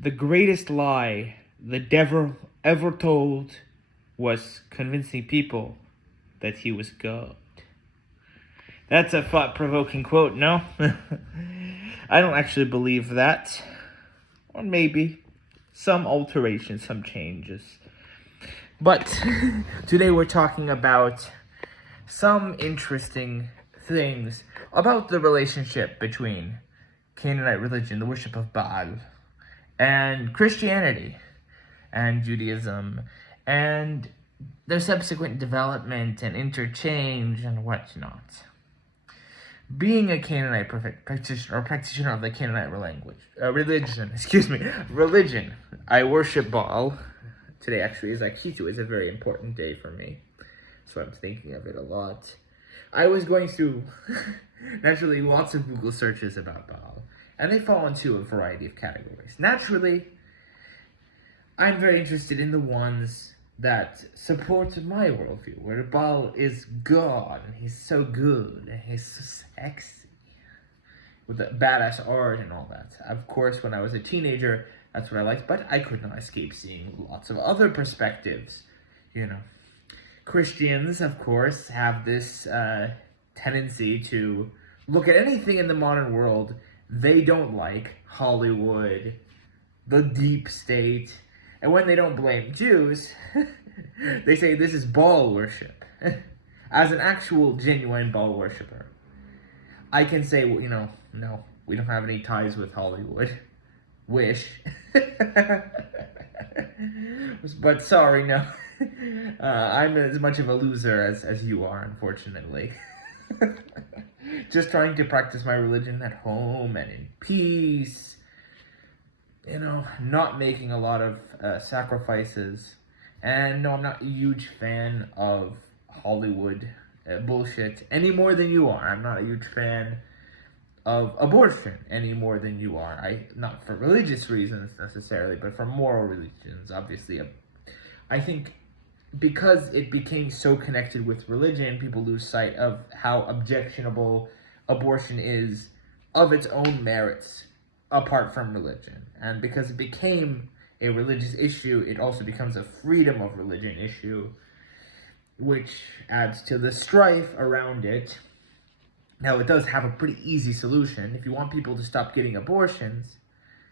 The greatest lie the devil ever told was convincing people that he was God. That's a thought-provoking quote, no? I don't actually believe that. Or maybe some alterations, some changes. But today we're talking about some interesting things about the relationship between Canaanite religion, the worship of Baal, and Christianity and Judaism, and their subsequent development and interchange and whatnot. Being a Canaanite practitioner of the Canaanite religion, I worship Baal. Today actually is Akitu. It's a very important day for me, so I'm thinking of it a lot. I was going through, naturally, lots of Google searches about Baal, and they fall into a variety of categories. Naturally, I'm very interested in the ones that support my worldview, where Baal is God, and he's so good, and he's so sexy, with the badass art and all that. Of course, when I was a teenager, that's what I liked, but I could not escape seeing lots of other perspectives, Christians, of course, have this tendency to look at anything in the modern world they don't like, Hollywood, the deep state, and when they don't blame Jews, they say this is Baal worship. As an actual, genuine Baal worshiper, I can say, no, we don't have any ties with Hollywood. Wish. But sorry, no. I'm as much of a loser as you are, unfortunately. Just trying to practice my religion at home and in peace. Not making a lot of sacrifices. And no, I'm not a huge fan of Hollywood bullshit any more than you are. I'm not a huge fan of abortion any more than you are. Not for religious reasons necessarily, but for moral reasons, obviously. I think because it became so connected with religion, people lose sight of how objectionable abortion is of its own merits apart from religion. And because it became a religious issue, it also becomes a freedom of religion issue, which adds to the strife around it. Now, it does have a pretty easy solution. If you want people to stop getting abortions,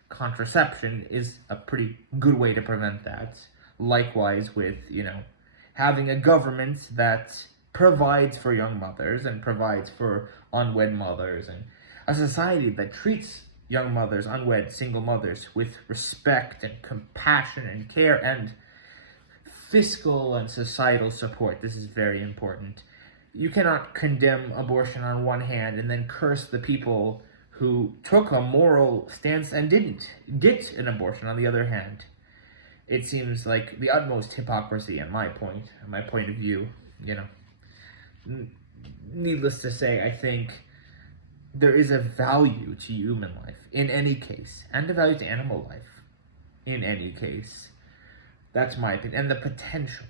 contraception is a pretty good way to prevent that. Likewise with, having a government that provides for young mothers and provides for unwed mothers, and a society that treats young mothers, unwed, single mothers, with respect and compassion and care and fiscal and societal support. This is very important. You cannot condemn abortion on one hand and then curse the people who took a moral stance and didn't get an abortion on the other hand. It seems like the utmost hypocrisy at my point of view, Needless to say, I think there is a value to human life in any case, and a value to animal life in any case. That's my opinion. And the potential.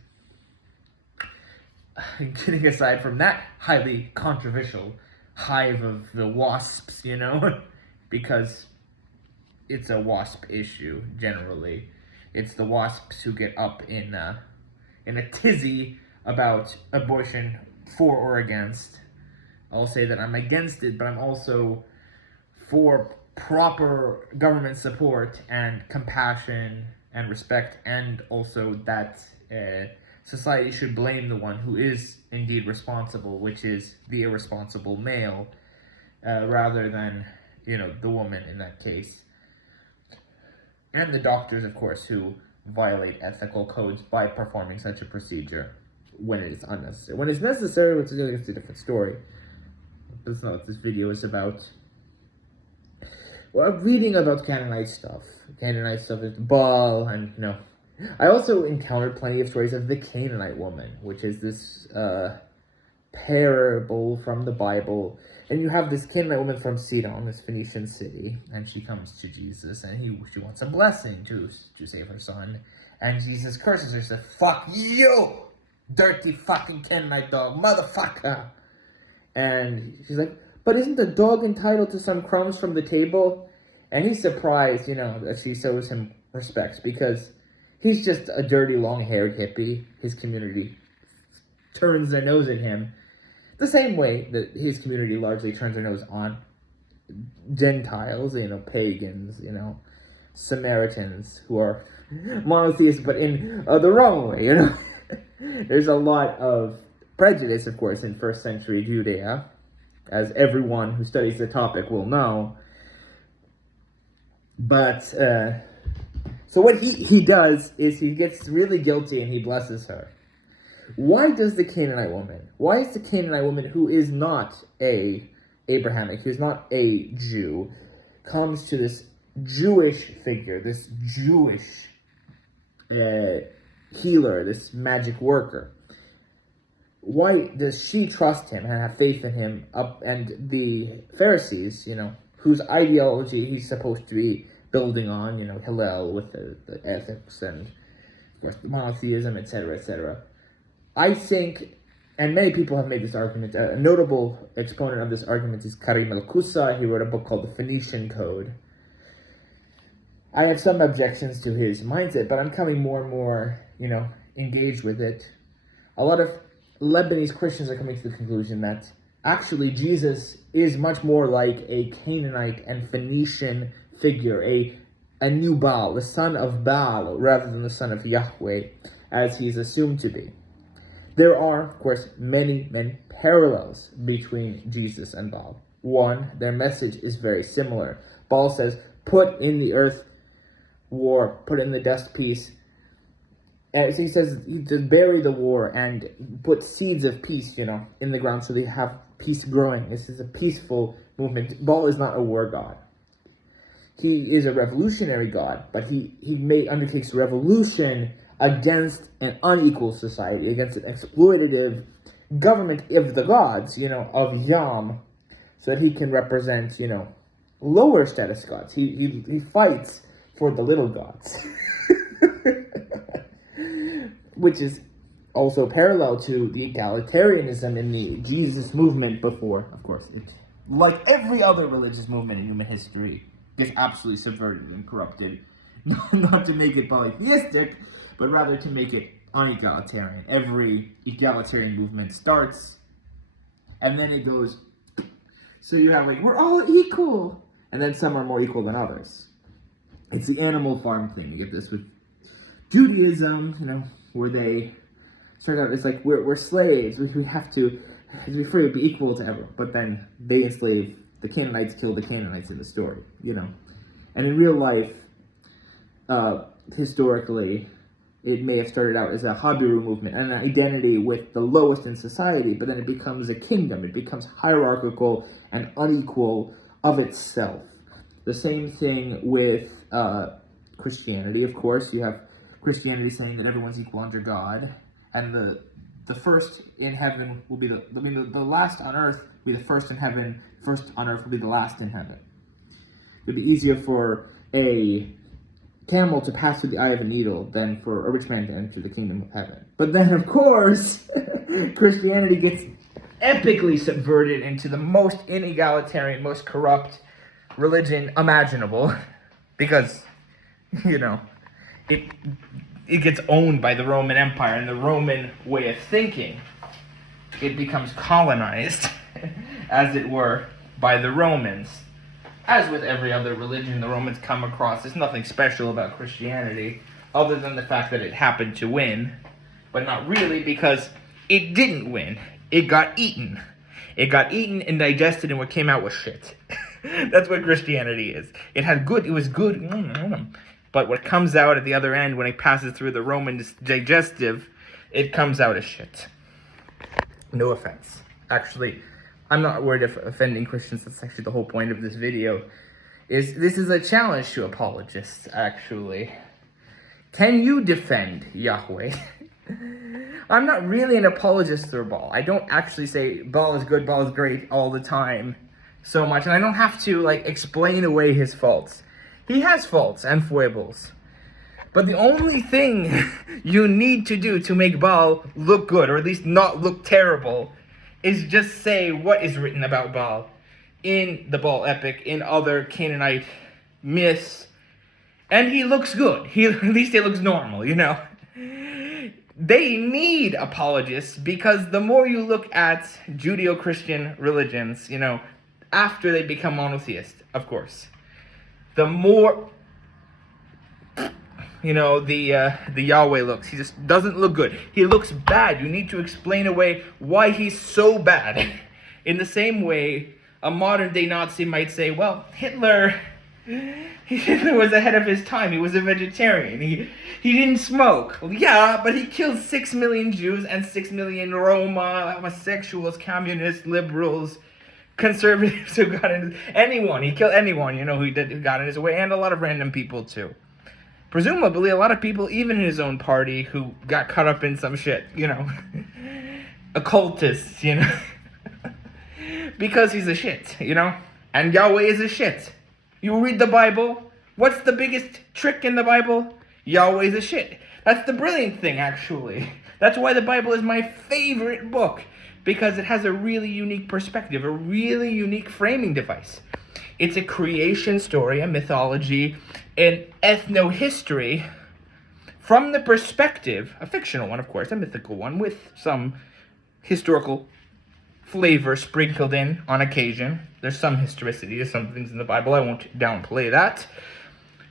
Getting aside from that highly controversial hive of the wasps, because it's a wasp issue, generally. It's the wasps who get up in a tizzy about abortion, for or against. I'll say that I'm against it, but I'm also for proper government support and compassion and respect, and also that society should blame the one who is indeed responsible, which is the irresponsible male, rather than, the woman in that case. And the doctors, of course, who violate ethical codes by performing such a procedure when it is unnecessary. When it's necessary, which is a different story. That's not what this video is about. Well, I'm reading about Canaanite stuff. Canaanite stuff is Baal, and, I also encountered plenty of stories of the Canaanite woman, which is this parable from the Bible. And you have this Canaanite woman from Sidon, this Phoenician city, and she comes to Jesus, and she wants a blessing to save her son. And Jesus curses her, says, "Fuck you, dirty fucking Canaanite dog, motherfucker." And she's like, "But isn't the dog entitled to some crumbs from the table?" And he's surprised, that she shows him respect because he's just a dirty, long-haired hippie. His community turns their nose at him the same way that his community largely turns their nose on Gentiles, pagans, Samaritans who are monotheists, but in the wrong way, There's a lot of prejudice, of course, in first century Judea, as everyone who studies the topic will know. But, so what he does is he gets really guilty and he blesses her. Why is the Canaanite woman, who is not a Abrahamic, who's not a Jew, comes to this Jewish figure, this Jewish healer, this magic worker? Why does she trust him and have faith in him? And the Pharisees, whose ideology he's supposed to be building on, Hillel with the ethics and, of course, the monotheism, etc., etc. I think, and many people have made this argument, a notable exponent of this argument is Karim El-Kusa. He wrote a book called The Phoenician Code. I have some objections to his mindset, but I'm coming more and more, engaged with it. A lot of Lebanese Christians are coming to the conclusion that actually Jesus is much more like a Canaanite and Phoenician figure, a new Baal, the son of Baal, rather than the son of Yahweh, as he's assumed to be. There are, of course, many, many parallels between Jesus and Baal. One, their message is very similar. Baal says, put in the earth war, put in the dust peace. So he says, just bury the war and put seeds of peace, in the ground so they have peace growing. This is a peaceful movement. Baal is not a war god. He is a revolutionary god, but he undertakes revolution against an unequal society, against an exploitative government of the gods, of Yam, so that he can represent, lower status gods. He fights for the little gods. Which is also parallel to the egalitarianism in the Jesus movement before, of course, it, like every other religious movement in human history, gets absolutely subverted and corrupted. Not to make it polytheistic, but rather to make it unegalitarian. Every egalitarian movement starts, and then it goes, so you have we're all equal, and then some are more equal than others. It's the animal farm thing. You get this with Judaism, where they start out, it's we're slaves, we have to be free, be equal to everyone. But then they enslave the Canaanites, kill the Canaanites in the story, And in real life, historically, it may have started out as a Habiru movement, an identity with the lowest in society, but then it becomes a kingdom. It becomes hierarchical and unequal of itself. The same thing with Christianity, of course. You have Christianity saying that everyone's equal under God, and the first in heaven will be the last on earth will be the first in heaven, first on earth will be the last in heaven. It would be easier for a camel to pass through the eye of a needle than for a rich man to enter the kingdom of heaven. But then, of course, Christianity gets epically subverted into the most inegalitarian, most corrupt religion imaginable, because, it gets owned by the Roman Empire and the Roman way of thinking. It becomes colonized, as it were, by the Romans. As with every other religion the Romans come across, there's nothing special about Christianity, other than the fact that it happened to win, but not really, because it didn't win. It got eaten. It got eaten and digested, and what came out was shit. That's what Christianity is. It was good, but what comes out at the other end, when it passes through the Roman digestive, it comes out as shit. No offense. Actually, I'm not worried of offending Christians. That's actually the whole point of this video. This is a challenge to apologists, actually. Can you defend Yahweh? I'm not really an apologist for Baal. I don't actually say Baal is good, Baal is great all the time so much. And I don't have to, explain away his faults. He has faults and foibles. But the only thing you need to do to make Baal look good, or at least not look terrible, is just say what is written about Baal in the Baal epic, in other Canaanite myths, and he looks good. At least he looks normal, you know. They need apologists because the more you look at Judeo-Christian religions, you know, after they become monotheist, of course, the more, you know, the Yahweh looks. He just doesn't look good. He looks bad. You need to explain away why he's so bad. In the same way, a modern-day Nazi might say, well, Hitler was ahead of his time. He was a vegetarian. He didn't smoke. Well, yeah, but he killed 6 million Jews and 6 million Roma, homosexuals, communists, liberals, conservatives who got in anyone. He killed anyone, you know, who got in his way, and a lot of random people too. Presumably, a lot of people, even in his own party, who got caught up in some shit, you know, occultists, you know, because he's a shit, you know, and Yahweh is a shit. You read the Bible, what's the biggest trick in the Bible? Yahweh's a shit. That's the brilliant thing, actually. That's why the Bible is my favorite book, because it has a really unique perspective, a really unique framing device. It's a creation story, a mythology, an ethno-history from the perspective, a fictional one, of course, a mythical one, with some historical flavor sprinkled in on occasion. There's some historicity to some things in the Bible. I won't downplay that.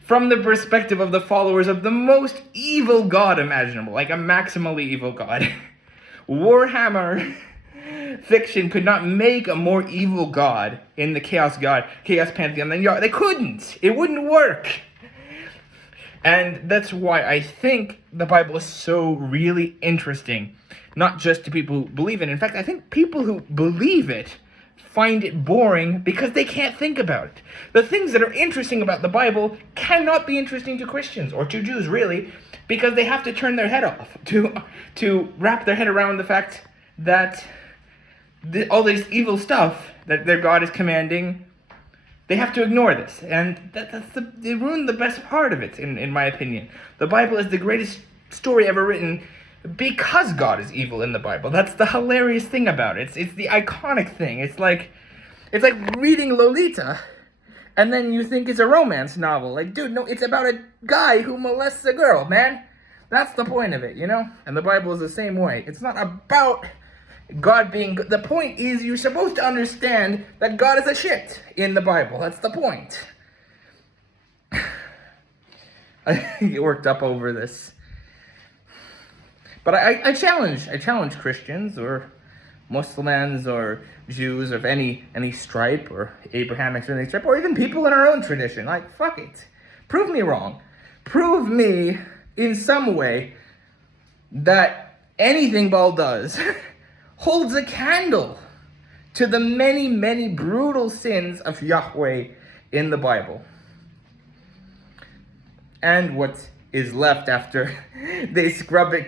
From the perspective of the followers of the most evil god imaginable, like a maximally evil god. Warhammer fiction could not make a more evil god in the Chaos Pantheon than Yahweh. They couldn't. It wouldn't work. And that's why I think the Bible is so really interesting. Not just to people who believe it. In fact, I think people who believe it find it boring because they can't think about it. The things that are interesting about the Bible cannot be interesting to Christians, or to Jews really, because they have to turn their head off to wrap their head around the fact that all this evil stuff that their God is commanding, they have to ignore this. And they ruin the best part of it, in my opinion. The Bible is the greatest story ever written because God is evil in the Bible. That's the hilarious thing about it. It's the iconic thing. It's like reading Lolita, and then you think it's a romance novel. Like, dude, no, it's about a guy who molests a girl, man. That's the point of it, you know? And the Bible is the same way. It's not about God being good. The point is you're supposed to understand that God is a shit in the Bible. That's the point. I get worked up over this. But I challenge Christians or Muslims or Jews of any stripe, or Abrahamics or any stripe, or even people in our own tradition. Like, fuck it. Prove me wrong. Prove me in some way that anything Baal does holds a candle to the many, many brutal sins of Yahweh in the Bible. And what is left after they scrub it